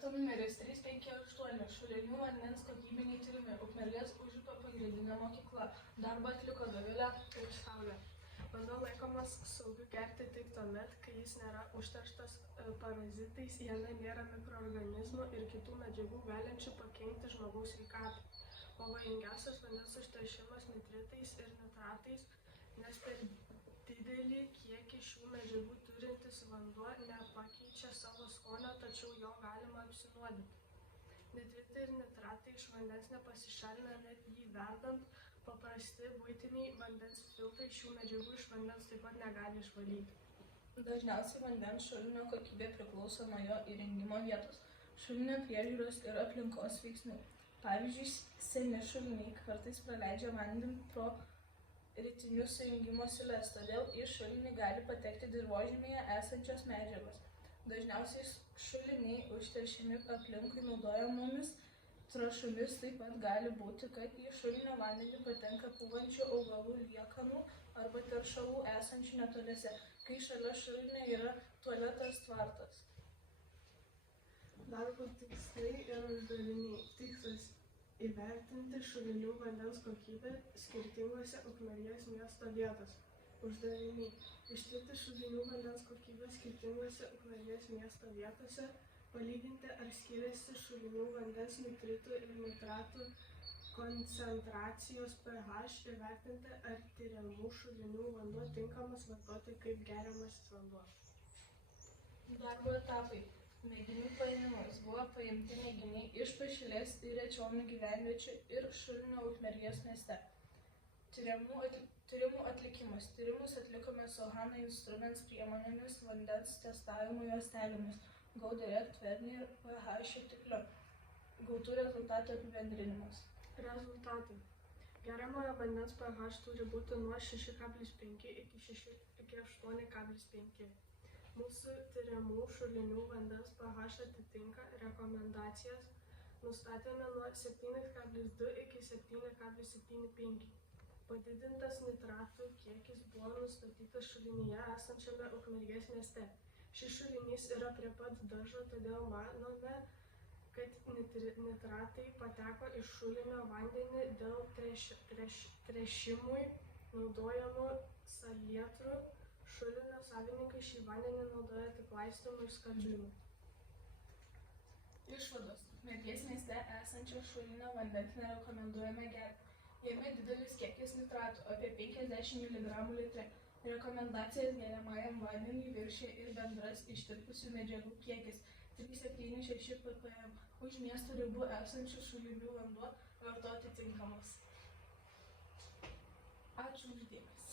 Projekto numeris 358 šulinių vandens kokybiniai tyrimai. Ukmergės Užupio pagrindinė mokykla. Darbą atliko Dovilė ir Saulė. Vanduo laikomas saugiu gerti tik tuomet, kai jis nėra užterštas parazitais, jame nėra mikroorganizmų ir kitų medžiagų galinčių pakenkti žmogaus sveikatai. Pavojingiausias vandens užteršimas nitritais ir nitratais, nes per didelį kiekį šių medžiagų turintis vanduo nepakeičia savo skonio, tačiau jo galima apsinuodyti. Nitritai ir nitratai iš vandens nepasišalina net jį verdant, paprasti buitiniai vandens filtrai šių medžiagų iš vandens taip pat negali išvalyti. Dažniausiai vandens šulinio kokybė priklauso nuo jo įrengimo vietos, šulinio priežiūros ir aplinkos veiksnių. Pavyzdžiui, seni šuliniai kartais praleidžia vandenį pro rytinius sujungimo siūles, todėl į šulinį gali patekti dirvožemyje esančios medžiagos. Dažniausiai šuliniai užteršiami aplinkui naudojamomis trąšomis, taip pat gali būti, kad į šulinio vandenį patenka pūvančių augalų liekanų arba teršalų esančių netoliese, kai šalia šulinio yra tualetas tvartas. Darbo tikslai ir uždaviniai. Tikslas – įvertinti šulinių vandens kokybę skirtingose Ukmergės miesto vietose. Uždaviniai – ištirti šulinių vandens kokybę skirtingose Ukmergės miesto vietose, palyginti, ar skiriasi šulinių vandens nitritų ir nitratų koncentracijos pH, įvertinti, ar tiriamų šulinių vanduo tinkamas vartoti kaip geriamasis vanduo. Darbo etapai. Mėginių paėmimas. Buvo paimti mėginiai iš Pašilės ir Rečionių gyvenviečių ir šulinio Ukmergės mieste. Tyrimų atlikimas. Tyrimus atlikome su HANA Instruments priemonėmis, vandens testavimo juostelėmis, GoDirect Vernier pH jutikliu. Gautų rezultatų apibendrinimas. Rezultatai. Geriamojo vandens pH turi būti nuo 6,5 iki 8,5. Mūsų tyriamų šulinių vandens pH atitinka rekomendacijas. Nustatėme nuo 7,2 iki 7,75. Padidintas nitratų kiekis buvo nustatytas šulinyje esančiame Ukmergės mieste. Šis šulinys yra prie pat daržo, todėl manome, kad nitratai pateko iš šulinio vandenį dėl tręšimui naudojamų salietrų. Šulinio savininkai šį vandenį naudoja tik laistymui ir skardymui. Išvados. Ukmergės mieste esančio šulinio vandens nerekomenduojame gerti. Jame didelis kiekis nitratų, apie 50 mg litre. Rekomendacijas geriamajam vandeniui viršija ir bendras ištirpusių medžiagų kiekis 376 ppm. Už miesto ribų esančių šulinių vanduo vartoti tinkamas. Ačiū už dėmesį.